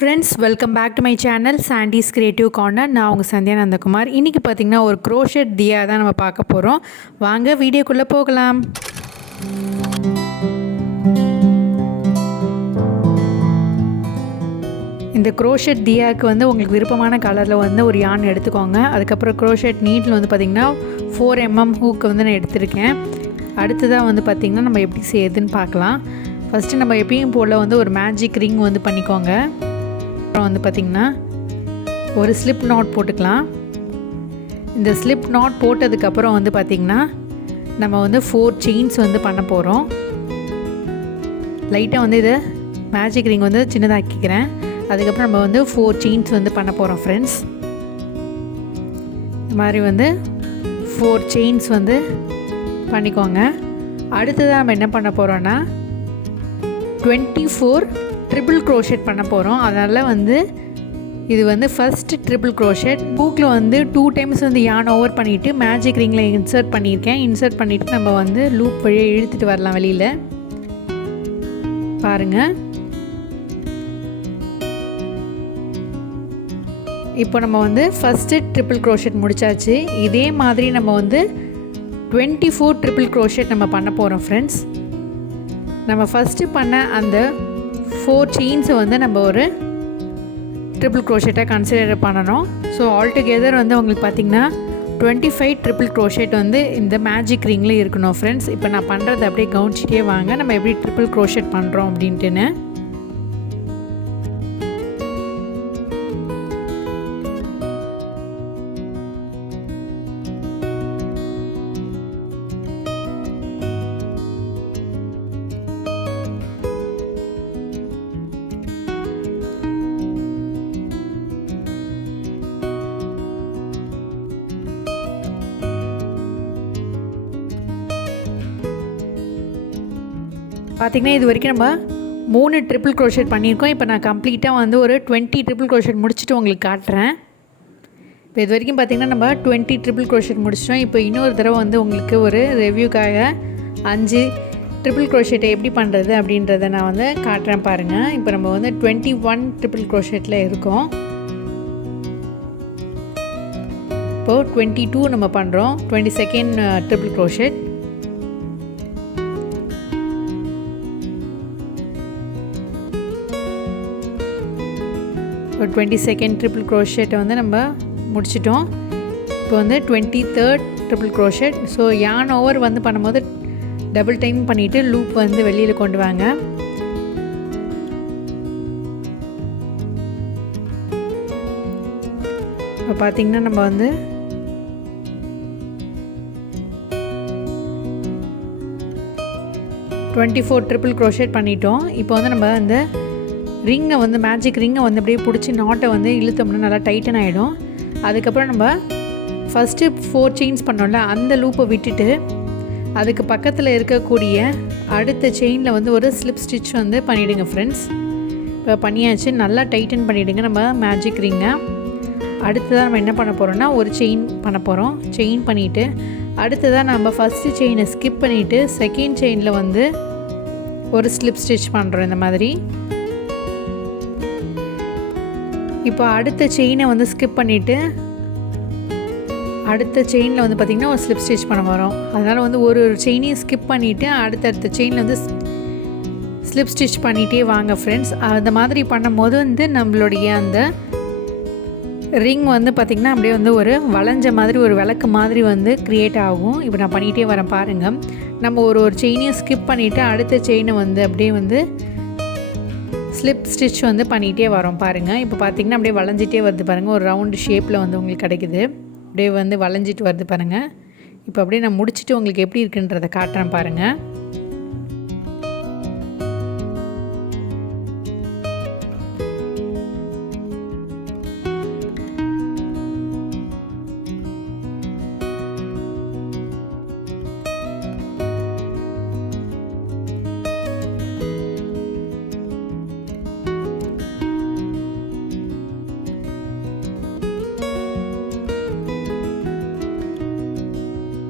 Friends, welcome back to my channel Sandy's Creative Corner. நான் உங்கள் சந்தியா நந்தகுமார். இன்றைக்கி பார்த்திங்கன்னா ஒரு crochet diya தான் நம்ம பார்க்க போகிறோம். வாங்க வீடியோக்குள்ளே போகலாம். இந்த crochet diyaக்கு வந்து உங்களுக்கு விருப்பமான கலரில் வந்து ஒரு yarn எடுத்துக்கோங்க. அதுக்கப்புறம் crochet needle வந்து பார்த்திங்கன்னா 4mm hook வந்து நான் எடுத்திருக்கேன். அடுத்ததாக வந்து பார்த்திங்கன்னா நம்ம எப்படி செய்யுதுன்னு பார்க்கலாம். ஃபஸ்ட்டு நம்ம எப்பயும் போல் வந்து ஒரு மேஜிக் ரிங் வந்து பண்ணிக்கோங்க. வந்து பார்த்திங்கன்னா ஒரு ஸ்லிப் நாட் போட்டுக்கலாம். இந்த ஸ்லிப் நாட் போட்டதுக்கப்புறம் வந்து பார்த்திங்கன்னா நம்ம வந்து 4 செயின்ஸ் வந்து பண்ண போகிறோம். லைட்டாக வந்து இதை மேஜிக் ரிங் வந்து சின்னதாக்கிக்கிறேன். அதுக்கப்புறம் நம்ம வந்து 4 செயின்ஸ் வந்து பண்ண போகிறோம் ஃப்ரெண்ட்ஸ். இந்த மாதிரி வந்து 4 செயின்ஸ் வந்து பண்ணிக்கோங்க. அடுத்ததாக நம்ம என்ன பண்ண போகிறோன்னா 24 ட்ரிபிள் க்ரோஷெட் பண்ண போகிறோம். அதனால் வந்து இது வந்து ஃபஸ்ட்டு ட்ரிபிள் க்ரோஷெட். ஹூக்கில் வந்து 2 டைம்ஸ் வந்து yarn ஓவர் பண்ணிவிட்டு மேஜிக் ரிங்கில் இன்சர்ட் பண்ணியிருக்கேன். இன்சர்ட் பண்ணிவிட்டு நம்ம வந்து லூப் வழியாக இழுத்துட்டு வரலாம் வெளியில். பாருங்கள், இப்போ நம்ம வந்து ஃபஸ்ட்டு ட்ரிபிள் க்ரோஷெட் முடித்தாச்சு. இதே மாதிரி நம்ம வந்து 24 ட்ரிபிள் க்ரோஷெட் நம்ம பண்ண போகிறோம் ஃப்ரெண்ட்ஸ். நம்ம ஃபஸ்ட்டு பண்ண அந்த 4 செயின்ஸை வந்து நம்ம ஒரு ட்ரிபிள் க்ரோஷெட்டாக கன்சிடர் பண்ணணும். ஸோ ஆல்டுகெதர் வந்து உங்களுக்கு பார்த்திங்கன்னா 25 ட்ரிபிள் க்ரோஷெட் வந்து இந்த மேஜிக் ரிங்கில் இருக்கணும் ஃப்ரெண்ட்ஸ். இப்போ நான் பண்ணுறதை அப்படியே கவனிச்சிட்டே வாங்க, நம்ம எப்படி ட்ரிபிள் க்ரோஷெட் பண்ணுறோம் அப்படின்ட்டுன்னு. பார்த்திங்கன்னா இது வரைக்கும் நம்ம 3 ட்ரிபிள் க்ரோஷெட் பண்ணியிருக்கோம். இப்போ நான் கம்ப்ளீட்டாக வந்து ஒரு 20 ட்ரிபிள் க்ரோஷெட் முடிச்சுட்டு உங்களுக்கு காட்டுறேன். இப்போ இது வரைக்கும் பார்த்திங்கன்னா நம்ம 20 ட்ரிபிள் க்ரோஷெட் முடிச்சிட்டோம். இப்போ இன்னொரு தடவை வந்து உங்களுக்கு ஒரு ரிவ்யூக்காக 5 ட்ரிபிள் க்ரோஷெட்டை எப்படி பண்ணுறது அப்படின்றத நான் வந்து காட்டுறேன் பாருங்கள். இப்போ நம்ம வந்து 21 ட்ரிபிள் க்ரோஷெட்டில் இருக்கோம். இப்போது 22 நம்ம பண்ணுறோம். 22nd triple crochet. 22nd triple க்ரோஷெட்டை வந்து நம்ம முடிச்சிட்டோம். இப்போ வந்து 23rd triple crochet. So yarn over வந்து பண்ணும்போது டபுள் டைம் பண்ணிவிட்டு லூப் வந்து வெளியில் கொண்டு வாங்க. இப்போ பார்த்திங்கன்னா நம்ம வந்து ட்ரிபிள் க்ரோஷெட் பண்ணிட்டோம். இப்போ வந்து நம்ம அந்த ரிங்கை வந்து மேஜிக் ரிங்கை வந்து அப்படியே பிடிச்சி நாட்டை வந்து இழுத்தோம்னா நல்லா டைட்டன் ஆகிடும். அதுக்கப்புறம் நம்ம ஃபஸ்ட்டு 4 செயின்ஸ் பண்ணோம்ல, அந்த லூப்பை விட்டுட்டு அதுக்கு பக்கத்தில் இருக்கக்கூடிய அடுத்த செயினில் வந்து ஒரு ஸ்லிப் ஸ்டிச் வந்து பண்ணிவிடுங்க ஃப்ரெண்ட்ஸ். இப்போ பண்ணியாச்சு, நல்லா டைட்டன் பண்ணிவிடுங்க நம்ம மேஜிக் ரிங்கை. அடுத்ததாக நம்ம என்ன பண்ண போகிறோம்னா ஒரு செயின் பண்ண போகிறோம். செயின் பண்ணிவிட்டு அடுத்ததாக நம்ம ஃபஸ்ட்டு செயினை ஸ்கிப் பண்ணிவிட்டு செகண்ட் செயினில் வந்து ஒரு ஸ்லிப் ஸ்டிச் பண்ணுறோம் இந்த மாதிரி. இப்போ அடுத்த செயினை வந்து ஸ்கிப் பண்ணிவிட்டு அடுத்த செயினில் வந்து பார்த்திங்கன்னா ஒரு ஸ்லிப் ஸ்டிச் பண்ண வரோம். அதனால் வந்து ஒரு செயினையும் ஸ்கிப் பண்ணிவிட்டு அடுத்தடுத்த செயினில் வந்து ஸ்லிப் ஸ்டிச் பண்ணிகிட்டே வாங்க ஃப்ரெண்ட்ஸ். அந்த மாதிரி பண்ணும்போது வந்து நம்மளுடைய அந்த ரிங் வந்து பார்த்திங்கன்னா அப்படியே வந்து ஒரு வளைஞ்ச மாதிரி ஒரு விளக்கு மாதிரி வந்து க்ரியேட் ஆகும். இப்போ நான் பண்ணிகிட்டே வரேன் பாருங்கள். நம்ம ஒரு செயினையும் ஸ்கிப் பண்ணிவிட்டு அடுத்த செயினை வந்து அப்படியே வந்து ஸ்லிப் ஸ்டிச் வந்து பண்ணிகிட்டே வரோம் பாருங்கள். இப்போ பார்த்திங்கன்னா அப்படியே வளைஞ்சிட்டே வருது பாருங்கள். ஒரு ரவுண்டு ஷேப்பில் வந்து உங்களுக்கு கிடைக்குது. அப்படியே வந்து வளைஞ்சிட்டு வருது பாருங்கள். இப்போ அப்படியே நான் முடிச்சுட்டு உங்களுக்கு எப்படி இருக்குன்றதை காட்டுறேன் பாருங்கள்.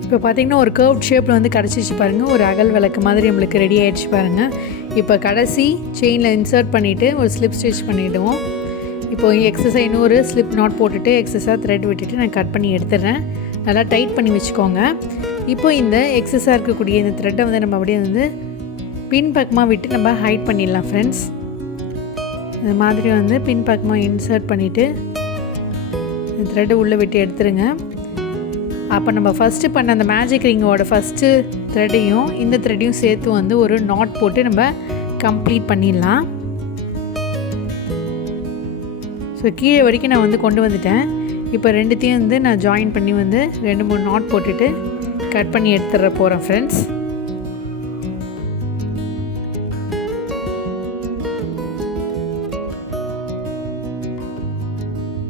இப்போ பார்த்திங்கன்னா ஒரு கர்வ் ஷேப்பில் வந்து கிடச்சிச்சு பாருங்கள். ஒரு அகல் விளக்கு மாதிரி நம்மளுக்கு ரெடி ஆகிடுச்சு பாருங்கள். இப்போ கடைசி செயினில் இன்சர்ட் பண்ணிவிட்டு ஒரு ஸ்லிப் ஸ்டிச் பண்ணிவிடுவோம். இப்போ எக்ஸஸாக இன்னொரு ஸ்லிப் நாட் போட்டுட்டு எக்ஸஸாக த்ரெட் விட்டுட்டு நான் கட் பண்ணி எடுத்துடுறேன். நல்லா டைட் பண்ணி வச்சுக்கோங்க. இப்போ இந்த எக்ஸஸாக இருக்கக்கூடிய இந்த த்ரெட்டை வந்து நம்ம அப்படியே வந்து பின் பக்கமாக விட்டு நம்ம ஹைட் பண்ணிடலாம் ஃப்ரெண்ட்ஸ். இந்த மாதிரி வந்து பின் பக்கமாக இன்சர்ட் பண்ணிவிட்டு இந்த த்ரெட்டை உள்ளே விட்டு எடுத்துருங்க. அப்போ நம்ம ஃபஸ்ட்டு பண்ண அந்த மேஜிக் ரிங்கோட ஃபஸ்ட்டு த்ரெட்டையும் இந்த த்ரெட்டையும் சேர்த்து வந்து ஒரு நாட் போட்டு நம்ம கம்ப்ளீட் பண்ணிடலாம். ஸோ கீழே வரைக்கும் நான் வந்து கொண்டு வந்துட்டேன். இப்போ ரெண்டுத்தையும் வந்து நான் ஜாயின் பண்ணி வந்து 2-3 நாட் போட்டுட்டு கட் பண்ணி எடுத்துட போகிறேன் ஃப்ரெண்ட்ஸ்.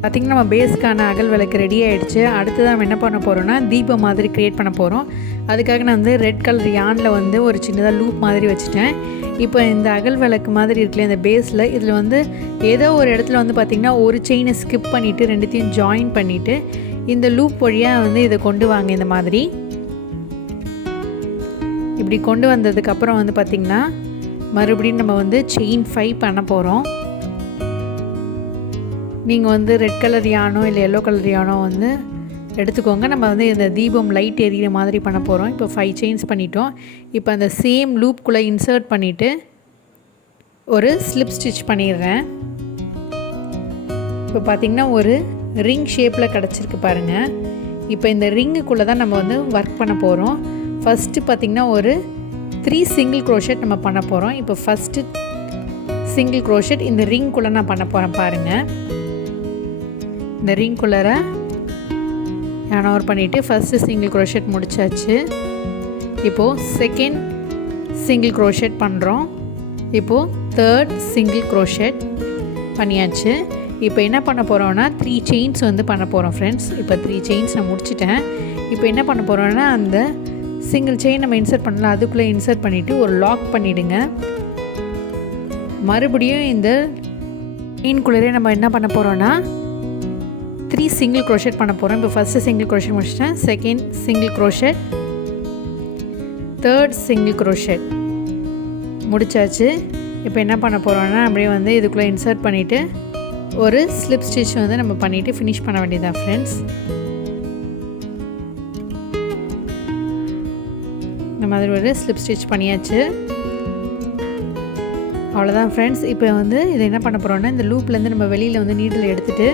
பார்த்திங்கன்னா நம்ம பேஸுக்கான அகல் விளக்கு ரெடி ஆகிடுச்சு. அடுத்து நம்ம என்ன பண்ண போகிறோன்னா தீபம் மாதிரி க்ரியேட் பண்ண போகிறோம். அதுக்காக நான் வந்து ரெட் கலர் யானில் வந்து ஒரு சின்னதாக லூப் மாதிரி வச்சுட்டேன். இப்போ இந்த அகல் விளக்கு மாதிரி இருக்குல்ல இந்த பேஸில் இதில் வந்து ஏதோ ஒரு இடத்துல வந்து பார்த்திங்கன்னா ஒரு செயினை ஸ்கிப் பண்ணிவிட்டு ரெண்டுத்தையும் ஜாயின் பண்ணிவிட்டு இந்த லூப் வழியாக வந்து இதை கொண்டு வாங்க. இந்த மாதிரி இப்படி கொண்டு வந்ததுக்கப்புறம் வந்து பார்த்திங்கன்னா மறுபடியும் நம்ம வந்து செயின் 5 பண்ண போகிறோம். நீங்கள் வந்து ரெட் கலர் யானோ இல்லை எல்லோ கலர் யானோ வந்து எடுத்துக்கோங்க. நம்ம வந்து இந்த தீபம் லைட் எரியிற மாதிரி பண்ண போகிறோம். இப்போ 5 செயின்ஸ் பண்ணிட்டோம். இப்போ அந்த சேம் லூப்குள்ளே இன்சர்ட் பண்ணிவிட்டு ஒரு ஸ்லிப் ஸ்டிச் பண்ணிடுறேன். இப்போ பார்த்திங்கன்னா ஒரு ரிங் ஷேப்பில் கிடச்சிருக்கு பாருங்கள். இப்போ இந்த ரிங்குக்குள்ளே தான் நம்ம வந்து ஒர்க் பண்ண போகிறோம். ஃபஸ்ட்டு பார்த்திங்கன்னா ஒரு 3 சிங்கிள் க்ரோஷெட் நம்ம பண்ண போகிறோம். இப்போ ஃபஸ்ட்டு சிங்கிள் க்ரோஷெட் இந்த ரிங்குள்ளே நான் பண்ண போகிறேன் பாருங்கள். இந்த ரிங்குள்ளார நான் ஓவர் பண்ணிவிட்டு ஃபஸ்ட்டு சிங்கிள் க்ரோஷெட் முடிச்சாச்சு. இப்போது செகண்ட் சிங்கிள் க்ரோஷெட் பண்ணுறோம். இப்போது தேர்ட் சிங்கிள் க்ரோஷெட் பண்ணியாச்சு. இப்போ என்ன பண்ண போகிறோன்னா 3 செயின்ஸ் வந்து பண்ண போகிறோம் ஃப்ரெண்ட்ஸ். இப்போ 3 செயின்ஸ் நான் முடிச்சிட்டேன். இப்போ என்ன பண்ண போகிறோன்னா அந்த சிங்கிள் செயின் நம்ம இன்சர்ட் பண்ணலாம், அதுக்குள்ளே இன்சர்ட் பண்ணிவிட்டு ஒரு லாக் பண்ணிவிடுங்க. மறுபடியும் இந்த செயின்குள்ளே நம்ம என்ன பண்ண போகிறோன்னா 3 சிங்கிள் க்ரோஷெட் பண்ண போகிறோம். இப்போ ஃபஸ்ட்டு சிங்கிள் க்ரோஷெட் முடிச்சிட்டேன். Second single crochet, third single crochet முடிச்சாச்சு. இப்போ என்ன பண்ண போகிறோன்னா அப்படியே வந்து இதுக்குள்ளே இன்சர்ட் பண்ணிவிட்டு ஒரு ஸ்லிப் ஸ்டிச் வந்து நம்ம பண்ணிவிட்டு ஃபினிஷ் பண்ண வேண்டியதான் ஃப்ரெண்ட்ஸ். இந்த மாதிரி ஒரு ஸ்லிப் ஸ்டிச் பண்ணியாச்சு. அவ்வளோதான் ஃப்ரெண்ட்ஸ். இப்போ வந்து இதை என்ன பண்ண போகிறோன்னா இந்த லூப்லேருந்து நம்ம வெளியில் வந்து நீடில் எடுத்துகிட்டு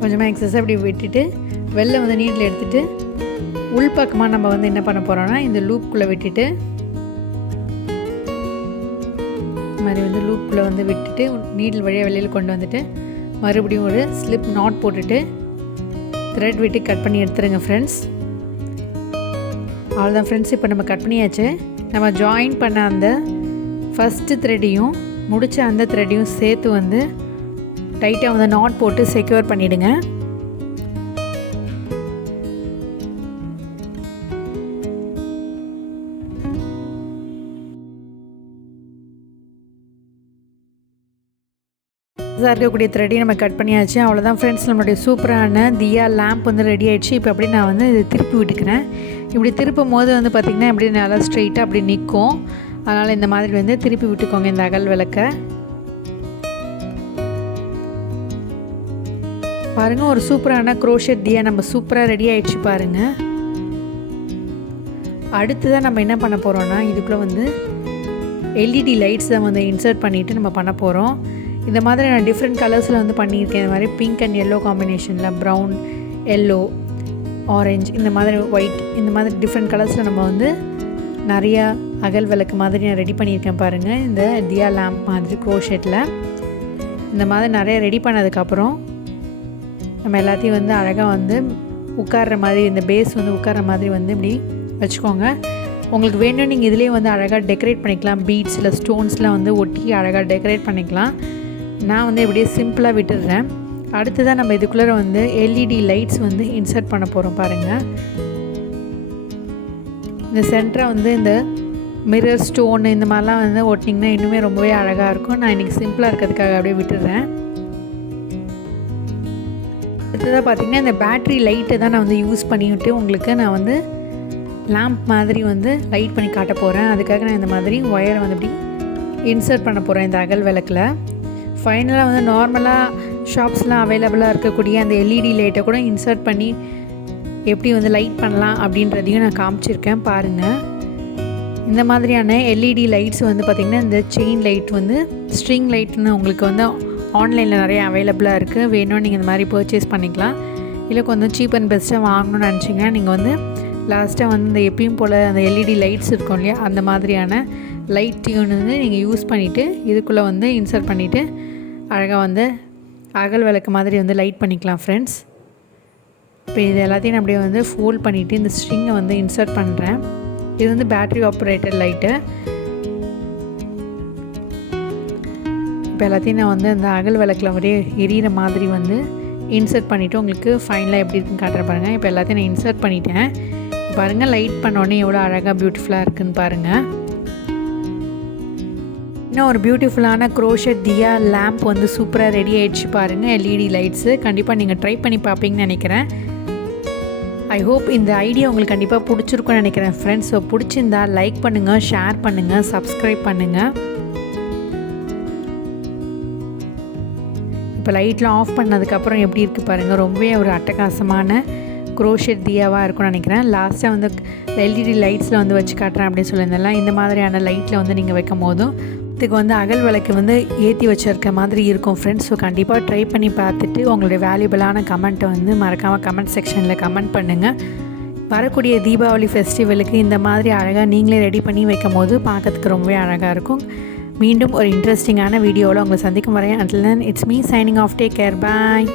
கொஞ்சமாக எக்ஸஸாக இப்படி விட்டுட்டு வெளில வந்து நீடில் எடுத்துகிட்டு உள்பக்கமாக நம்ம வந்து என்ன பண்ண போகிறோன்னா இந்த லூப்புக்குள்ளே விட்டுட்டு இந்த மாதிரி வந்து லூப்புக்குள்ளே வந்து விட்டுட்டு நீடில் வழியாக வெளியில் கொண்டு வந்துட்டு மறுபடியும் ஒரு ஸ்லிப் நாட் போட்டுட்டு த்ரெட் விட்டு கட் பண்ணி எடுத்துருங்க ஃப்ரெண்ட்ஸ். அவ்வளோதான் ஃப்ரெண்ட்ஸ். இப்போ நம்ம கட் பண்ணியாச்சு. நம்ம ஜாயின் பண்ண அந்த ஃபஸ்ட்டு த்ரெட்டையும் முடித்த அந்த த்ரெட்டையும் சேர்த்து வந்து டைட்டாக வந்து நாட் போட்டு செக்யூர் பண்ணிவிடுங்க. இருக்கக்கூடிய த்ரெட்டையும் நம்ம கட் பண்ணியாச்சு. அவ்வளோதான் ஃப்ரெண்ட்ஸ். நம்மளுடைய சூப்பரான தியா லேம்ப் வந்து ரெடி ஆகிடுச்சு. இப்போ அப்படி நான் வந்து இது திருப்பி விட்டுக்கிறேன். இப்படி திருப்பும் போது வந்து பார்த்திங்கன்னா எப்படி நல்லா ஸ்ட்ரெயிட்டாக அப்படி நிற்கும். அதனால் இந்த மாதிரி வந்து திருப்பி விட்டுக்கோங்க இந்த அகல் விளக்கை. பாருங்கள், ஒரு சூப்பரான க்ரோஷெட் தியா நம்ம சூப்பராக ரெடி ஆகிடுச்சு பாருங்கள். அடுத்ததான் நம்ம என்ன பண்ண போகிறோன்னா இதுக்குள்ளே வந்து எல்இடி லைட்ஸ் தான் வந்து இன்சர்ட் பண்ணிவிட்டு நம்ம பண்ண போகிறோம். இந்த மாதிரி நான் டிஃப்ரெண்ட் கலர்ஸில் வந்து பண்ணியிருக்கேன். இந்த மாதிரி பிங்க் அண்ட் எல்லோ காம்பினேஷனில், ப்ரௌன், எல்லோ, ஆரஞ்சு, இந்த மாதிரி ஒயிட், இந்த மாதிரி டிஃப்ரெண்ட் கலர்ஸில் நம்ம வந்து நிறையா அகல் விளக்கு மாதிரி நான் ரெடி பண்ணியிருக்கேன் பாருங்கள். இந்த தியா லேம்ப் மாதிரி க்ரோஷெட்டில் இந்த மாதிரி நிறையா ரெடி பண்ணதுக்கப்புறம் நம்ம எல்லாத்தையும் வந்து அழகாக வந்து உட்கார்ற மாதிரி இந்த பேஸ் வந்து உட்கார்ற மாதிரி வந்து இப்படி வச்சுக்கோங்க. உங்களுக்கு வேணும் நீங்கள் இதிலே வந்து அழகாக டெக்கரேட் பண்ணிக்கலாம். பீட்ஸில் ஸ்டோன்ஸ்லாம் வந்து ஒட்டி அழகாக டெக்கரேட் பண்ணிக்கலாம். நான் வந்து இப்படியே சிம்பிளாக விட்டுடுறேன். அடுத்ததான் நம்ம இதுக்குள்ளே வந்து எல்இடி லைட்ஸ் வந்து இன்சர்ட் பண்ண போகிறோம் பாருங்கள். இந்த சென்டராக வந்து இந்த மிரர் ஸ்டோன் இந்த மாதிரிலாம் வந்து ஒட்டிங்கன்னா இன்னுமே ரொம்பவே அழகாக இருக்கும். நான் இன்றைக்கி சிம்பிளாக இருக்கிறதுக்காக அப்படியே விட்டுடுறேன். அடுத்ததாக பார்த்திங்கன்னா இந்த பேட்ரி லைட்டை தான் நான் வந்து யூஸ் பண்ணிவிட்டு உங்களுக்கு நான் வந்து லேம்ப் மாதிரி வந்து லைட் பண்ணி காட்ட போகிறேன். அதுக்காக நான் இந்த மாதிரி ஒயரை வந்து இப்படி இன்சர்ட் பண்ண போகிறேன் இந்த அகல் விளக்கில். ஃபைனலாக வந்து நார்மலாக ஷாப்ஸ்லாம் அவைலபிளாக இருக்கக்கூடிய அந்த எல்இடி லைட்டை கூட இன்சர்ட் பண்ணி எப்படி வந்து லைட் பண்ணலாம் அப்படின்றதையும் நான் காமிச்சிருக்கேன் பாருங்கள். இந்த மாதிரியான எல்இடி லைட்ஸ் வந்து பார்த்திங்கன்னா இந்த செயின் லைட் வந்து ஸ்ட்ரிங் லைட்னு உங்களுக்கு வந்து ஆன்லைனில் நிறைய அவைலபிளாக இருக்குது. வேணும் நீங்கள் இந்த மாதிரி பர்ச்சேஸ் பண்ணிக்கலாம். இல்லை கொஞ்சம் சீப் அண்ட் பெஸ்ட்டாக வாங்கணும்னு நினச்சிங்கன்னா நீங்கள் வந்து லாஸ்ட்டாக வந்து இந்த எப்பயும் போல் அந்த எல்இடி லைட்ஸ் இருக்கும் இல்லையா, அந்த மாதிரியான லைட் டியூன் வந்து நீங்கள் யூஸ் பண்ணிவிட்டு இதுக்குள்ளே வந்து இன்சர்ட் பண்ணிவிட்டு அழகாக வந்து அகல் விளக்கு மாதிரி வந்து லைட் பண்ணிக்கலாம் ஃப்ரெண்ட்ஸ். இப்போ இது எல்லாத்தையும் நான் அப்படியே வந்து ஃபோல்ட் பண்ணிவிட்டு இந்த ஸ்ட்ரிங்கை வந்து இன்சர்ட் பண்ணுறேன். இது வந்து பேட்ரி ஆப்ரேட்டட் லைட்டு. இப்போ எல்லாத்தையும் நான் வந்து இந்த அகல் விளக்கில் அப்படியே எரியிற மாதிரி வந்து இன்சர்ட் பண்ணிவிட்டு உங்களுக்கு ஃபைனலாக எப்படி இருக்குன்னு காட்டுறேன் பாருங்கள். இப்போ எல்லாத்தையும் நான் இன்சர்ட் பண்ணிட்டேன். பாருங்கள் லைட் பண்ணோடனே எவ்வளோ அழகாக பியூட்டிஃபுல்லாக இருக்குதுன்னு பாருங்கள். இன்னும் ஒரு பியூட்டிஃபுல்லான க்ரோஷெட் தியா லேம்ப் வந்து சூப்பராக ரெடி ஆகிடுச்சு பாருங்கள். எல்இடி லைட்ஸு கண்டிப்பாக நீங்கள் ட்ரை பண்ணி பார்ப்பீங்கன்னு நினைக்கிறேன். ஐ ஹோப் இந்த ஐடியா உங்களுக்கு கண்டிப்பாக பிடிச்சிருக்குன்னு நினைக்கிறேன் ஃப்ரெண்ட்ஸ். ஸோ பிடிச்சிருந்தா லைக் பண்ணுங்கள், ஷேர் பண்ணுங்கள், சப்ஸ்கிரைப் பண்ணுங்கள். இப்போ லைட்லாம் ஆஃப் பண்ணதுக்கப்புறம் எப்படி இருக்குது பாருங்கள். ரொம்பவே ஒரு அட்டகாசமான க்ரோஷெட் தியாவாக இருக்கும்னு நினைக்கிறேன். லாஸ்ட்டாக வந்து எல்இடி லைட்ஸில் வந்து வச்சு காட்டுறேன் அப்படின்னு சொல்லியிருந்தேன். இந்த மாதிரியான லைட்டில் வந்து நீங்கள் வைக்கும் போதும் இதுக்கு வந்து அகல் விளக்கு வந்து ஏற்றி வச்சுருக்க மாதிரி இருக்கும் ஃப்ரெண்ட்ஸ். ஸோ கண்டிப்பாக ட்ரை பண்ணி பார்த்துட்டு உங்களுடைய வேல்யூபிளான கமெண்ட்டை வந்து மறக்காமல் கமெண்ட் செக்ஷனில் கமெண்ட் பண்ணுங்கள். வரக்கூடிய தீபாவளி ஃபெஸ்டிவலுக்கு இந்த மாதிரி அழகாக நீங்களே ரெடி பண்ணி வைக்கும் போது பார்க்கறதுக்கு ரொம்பவே அழகாக இருக்கும். மீண்டும் ஒரு இன்ட்ரெஸ்டிங்கான வீடியோவில் உங்களை சந்திக்கும் வரையும். until then it's me signing off. Take care. Bye.